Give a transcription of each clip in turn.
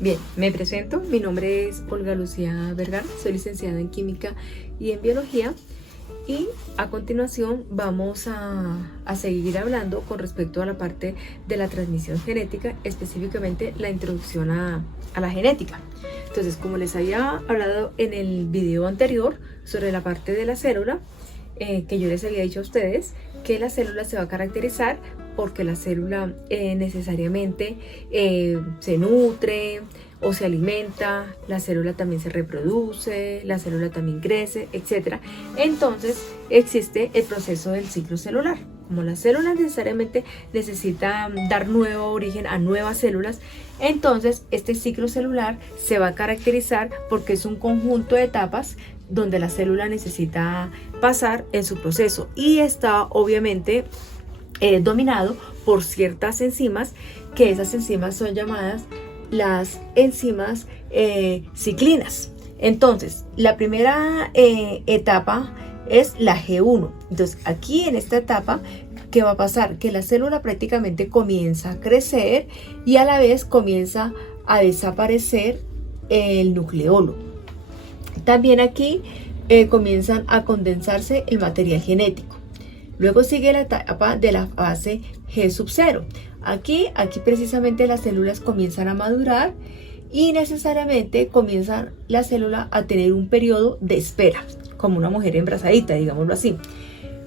Bien, me presento, mi nombre es Olga Lucía Vergara, soy licenciada en Química y en Biología y a continuación vamos a seguir hablando con respecto a la parte de la transmisión genética, específicamente la introducción a la genética. Entonces, como les había hablado en el video anterior sobre la parte de la célula, que yo les había dicho a ustedes que la célula se va a caracterizar porque la célula necesariamente se nutre o se alimenta, la célula también se reproduce, la célula también crece, etc. Entonces existe el proceso del ciclo celular. Como la célula necesariamente necesita dar nuevo origen a nuevas células, entonces este ciclo celular se va a caracterizar porque es un conjunto de etapas donde la célula necesita pasar en su proceso y está obviamente dominado por ciertas enzimas, que esas enzimas son llamadas las enzimas ciclinas. Entonces, la primera etapa es la G1. Entonces, aquí en esta etapa, ¿qué va a pasar? Que la célula prácticamente comienza a crecer y a la vez comienza a desaparecer el nucleolo. También aquí comienzan a condensarse el material genético. Luego sigue la etapa de la fase G sub 0. Aquí precisamente las células comienzan a madurar y necesariamente comienza la célula a tener un periodo de espera, como una mujer embarazadita, digámoslo así.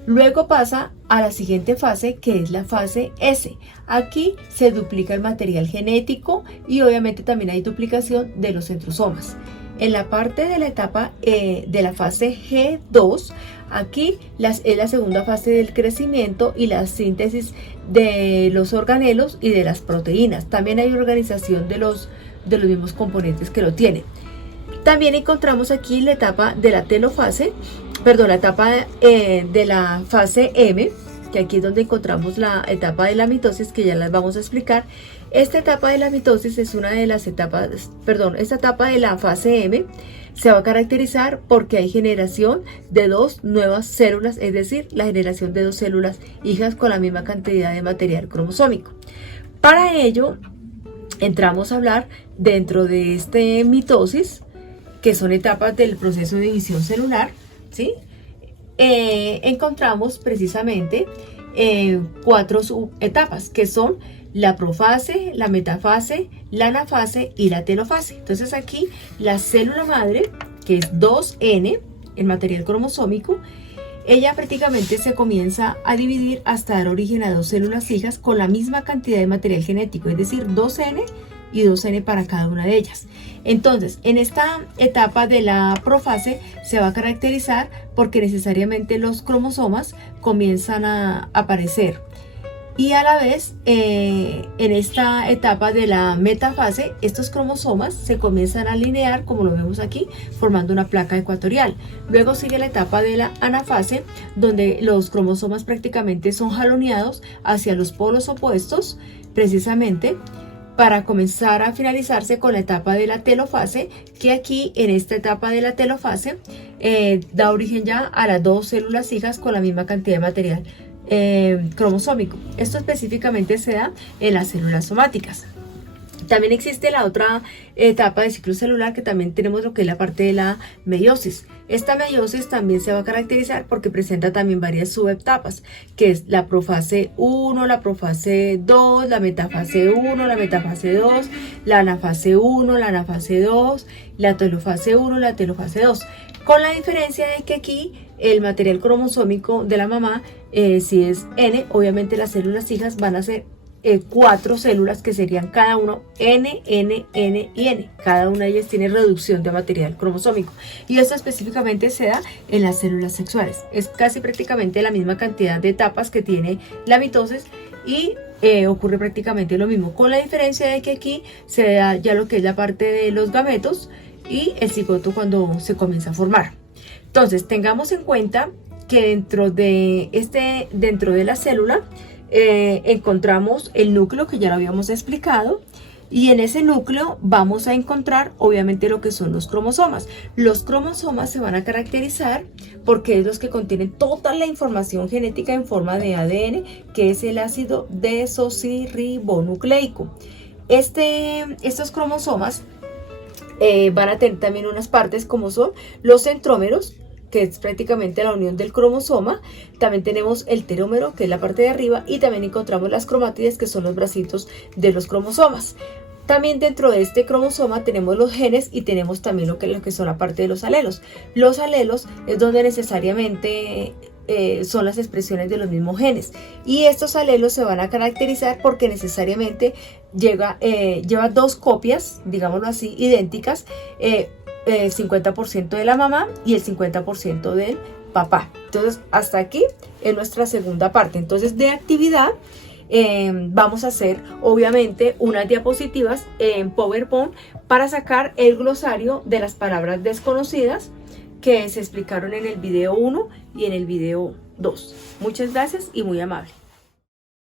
Luego pasa a la siguiente fase, que es la fase S. Aquí se duplica el material genético y obviamente también hay duplicación de los centrosomas. En la parte de la etapa de la fase G2, aquí es la segunda fase del crecimiento y la síntesis de los organelos y de las proteínas. También hay organización de los mismos componentes que lo tienen. También encontramos aquí la etapa de la telofase, la etapa de la fase M, que aquí es donde encontramos la etapa de la mitosis, que ya las vamos a explicar. Esta etapa de la mitosis es una de las etapas, esta etapa de la fase M se va a caracterizar porque hay generación de dos nuevas células, es decir, la generación de dos células hijas con la misma cantidad de material cromosómico. Para ello, entramos a hablar dentro de este mitosis, que son etapas del proceso de división celular, ¿sí? Encontramos precisamente 4 subetapas, que son la profase, la metafase, la anafase y la telofase. Entonces aquí la célula madre, que es 2N, el material cromosómico, ella prácticamente se comienza a dividir hasta dar origen a dos células hijas con la misma cantidad de material genético, es decir, 2N y 2N para cada una de ellas. Entonces, en esta etapa de la profase se va a caracterizar porque necesariamente los cromosomas comienzan a aparecer. Y a la vez, en esta etapa de la metafase, estos cromosomas se comienzan a alinear, como lo vemos aquí, formando una placa ecuatorial. Luego sigue la etapa de la anafase, donde los cromosomas prácticamente son jaloneados hacia los polos opuestos, precisamente, para comenzar a finalizarse con la etapa de la telofase, que aquí en esta etapa de la telofase da origen ya a las dos células hijas con la misma cantidad de material cromosómico. Esto específicamente se da en las células somáticas. También existe la otra etapa de ciclo celular, que también tenemos lo que es la parte de la meiosis. Esta meiosis también se va a caracterizar porque presenta también varias subetapas, que es la profase 1, la profase 2, la metafase 1, la metafase 2, la anafase 1, la anafase 2, la telofase 1, la telofase 2. Con la diferencia de que aquí el material cromosómico de la mamá, si es N, obviamente las células hijas van a ser 4 células, que serían cada uno N, N, N y N. Cada una de ellas tiene reducción de material cromosómico. Y esto específicamente se da en las células sexuales. Es casi prácticamente la misma cantidad de etapas que tiene la mitosis y ocurre prácticamente lo mismo, con la diferencia de que aquí se da ya lo que es la parte de los gametos y el cigoto cuando se comienza a formar. Entonces, tengamos en cuenta que dentro de la célula encontramos el núcleo, que ya lo habíamos explicado, y en ese núcleo vamos a encontrar obviamente lo que son los cromosomas. Los cromosomas se van a caracterizar porque es los que contienen toda la información genética en forma de ADN, que es el ácido desoxirribonucleico. Estos cromosomas van a tener también unas partes como son los centrómeros, que es prácticamente la unión del cromosoma. También tenemos el telómero, que es la parte de arriba, y también encontramos las cromátides, que son los bracitos de los cromosomas. También dentro de este cromosoma tenemos los genes y tenemos también lo que son la parte de los alelos. Los alelos es donde necesariamente son las expresiones de los mismos genes, y estos alelos se van a caracterizar porque necesariamente lleva dos copias, digámoslo así, idénticas, el 50% de la mamá y el 50% del papá. Entonces hasta aquí es nuestra segunda parte. Entonces de actividad vamos a hacer obviamente unas diapositivas en PowerPoint para sacar el glosario de las palabras desconocidas que se explicaron en el video 1 y en el video 2. Muchas gracias y muy amable.